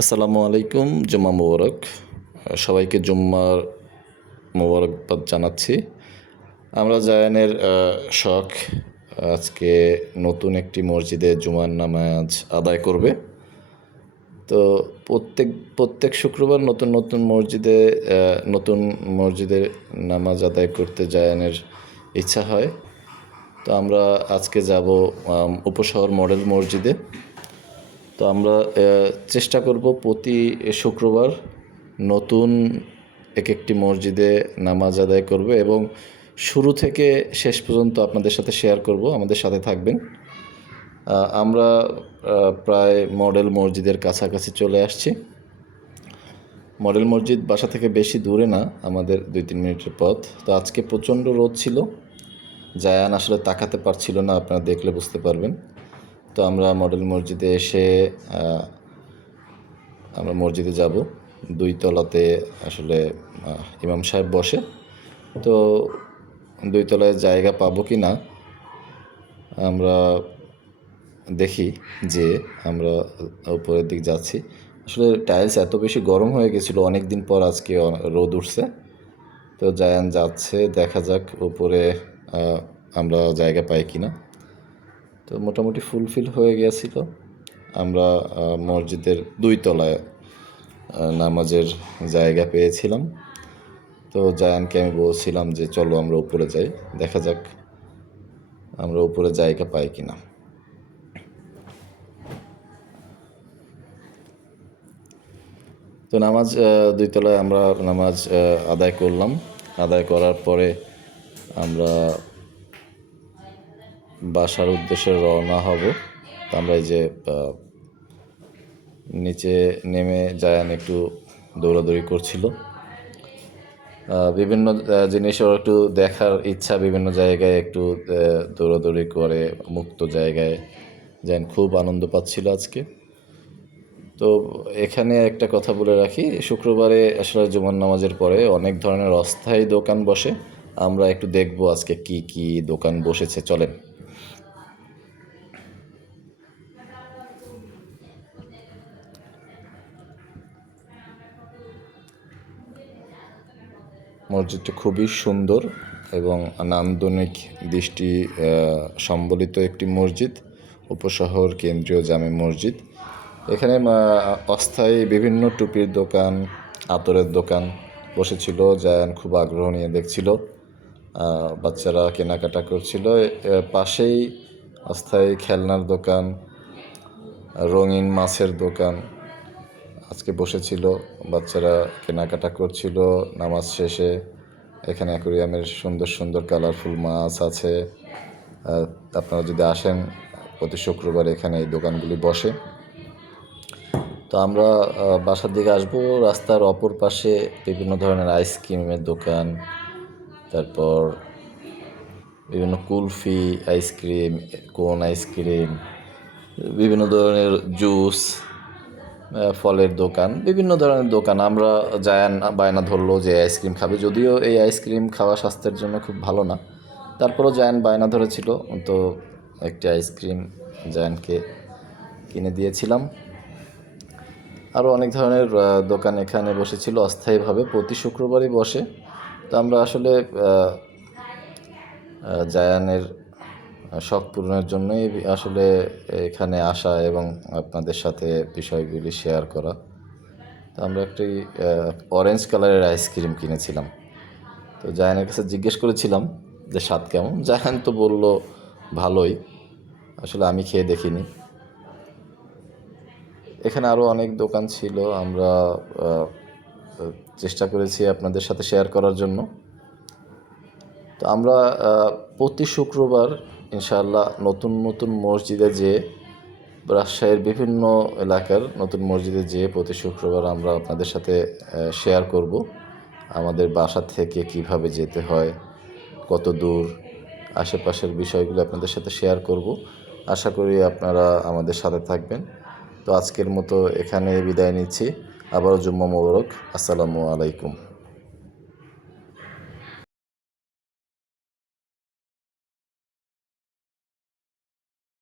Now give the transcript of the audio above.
আসসালামু আলাইকুম। জুম্মা মোবারক। সবাইকে জুম্মার মোবারকবাদ জানাচ্ছি। আমরা জায়ানের শখ আজকে নতুন একটি মসজিদে জুমার নামাজ আদায় করবে। তো প্রত্যেক শুক্রবার নতুন মসজিদে নামাজ আদায় করতে জায়ানের ইচ্ছা হয়। তো আমরা আজকে যাব উপশহর মডেল মসজিদে। তো আমরা চেষ্টা করব প্রতি শুক্রবার নতুন একটি মসজিদে নামাজ আদায় করব এবং শুরু থেকে শেষ পর্যন্ত আপনাদের সাথে শেয়ার করব। আমাদের সাথে থাকবেন। আমরা প্রায় মডেল মসজিদের কাছাকাছি চলে আসছি। মডেল মসজিদ বাসা থেকে বেশি দূরে না, আমাদের 2-3 মিনিটের পথ। তো আজকে প্রচণ্ড রোদ ছিল, জায়ান আসলে তাকাতে পারছিল না, আপনারা দেখলে বুঝতে পারবেন। তো আমরা মডেল মসজিদে এসে আমরা মসজিদে যাব। 2 তলাতে আসলে ইমাম সাহেব বসে। তো 2 তলায় জায়গা পাবো কি না আমরা দেখি, যে আমরা উপরের দিক যাচ্ছি। আসলে টাইলস এত বেশি গরম হয়ে গেছিলো, অনেক দিন পর আজকে রোদ উঠছে। তো জায়ান যাচ্ছে, দেখা যাক উপরে আমরা জায়গা পাই কিনা। তো মোটামুটি ফুলফিল হয়ে গিয়েছিল। আমরা মসজিদের 2 তলায় নামাজের জায়গা পেয়েছিলাম। তো জায়ানকে আমি বলছিলাম যে চলো আমরা উপরে যাই, দেখা যাক আমরা উপরে জায়গা পাই কিনা। তো নামাজ 2 তলায় আমরা নামাজ আদায় করলাম। আদায় করার পরে আমরা বাসার উদ্দেশ্যে রওনা হব। তো আমরা এই যে নিচে নেমে জায়ান একটু দৌড়াদৌড়ি করছিল। বিভিন্ন জিনিস ওর একটু দেখার ইচ্ছা, বিভিন্ন জায়গায় একটু দৌড়াদৌড়ি করে, মুক্ত জায়গায় জায়ান খুব আনন্দ পাচ্ছিল আজকে। তো এখানে একটা কথা বলে রাখি, শুক্রবারে আসলে জুমার নামাজের পরে অনেক ধরনের অস্থায়ী দোকান বসে। আমরা একটু দেখব আজকে কি কি দোকান বসেছে, চলেন। মসজিদটা খুবই সুন্দর এবং নান্দনিক দৃষ্টি সম্বলিত একটি মসজিদ, উপশহর কেন্দ্রীয় জামে মসজিদ। এখানে অস্থায়ী বিভিন্ন টুপির দোকান, আতরের দোকান বসেছিল। জায়ান খুব আগ্রহ নিয়ে দেখছিল, বাচ্চারা কেনাকাটা করছিল। পাশেই অস্থায়ী খেলনার দোকান, রঙিন মাছের দোকান আজকে বসেছিল। বাচ্চারা কেনাকাটা করছিল নামাজ শেষে। এখানে অ্যাকোরিয়ামের সুন্দর সুন্দর কালারফুল মাছ আছে। আপনারা যদি আসেন, প্রতি শুক্রবার এখানে এই দোকানগুলি বসে। তো আমরা বাসার দিকে আসবো। রাস্তার অপর পাশে বিভিন্ন ধরনের আইসক্রিমের দোকান, তারপর বিভিন্ন কুলফি আইসক্রিম, কোন আইসক্রিম, বিভিন্ন ধরনের জুস, ফলের দোকান, বিভিন্ন ধরনের দোকান। আমরা জায়ান বায়না ধরলো যে আইসক্রিম খাবে, যদিও এই আইসক্রিম খাওয়া স্বাস্থ্যের জন্য খুব ভালো না, তারপরও জায়ান বায়না ধরেছিল। তো একটি আইসক্রিম জায়ানকে কিনে দিয়েছিলাম। আরও অনেক ধরনের দোকান এখানে বসেছিল অস্থায়ীভাবে, প্রতি শুক্রবারই বসে। তো আমরা আসলে জায়ানের শখ পূরণের জন্যই আসলে এখানে আসা এবং আপনাদের সাথে বিষয়গুলি শেয়ার করা। তো আমরা একটি অরেঞ্জ কালারের আইসক্রিম কিনেছিলাম। তো জায়ানের কাছে জিজ্ঞেস করেছিলাম যে স্বাদ কেমন। জায়ান তো বলল ভালোই, আসলে আমি খেয়ে দেখিনি। এখানে আরও অনেক দোকান ছিল, আমরা চেষ্টা করেছি আপনাদের সাথে শেয়ার করার জন্য। তো আমরা প্রতি শুক্রবার ইনশাআল্লাহ নতুন মসজিদে যেয়ে, রাজশাহীর বিভিন্ন এলাকার নতুন মসজিদে যেয়ে প্রতি শুক্রবার আমরা আপনাদের সাথে শেয়ার করব আমাদের বাসা থেকে কিভাবে যেতে হয়, কত দূর, আশেপাশের বিষয়গুলো আপনাদের সাথে শেয়ার করব। আশা করি আপনারা আমাদের সাথে থাকবেন। তো আজকের মতো এখানে বিদায় নিচ্ছি। আবারও জুম্মা মোবারক। আসসালামু আলাইকুম।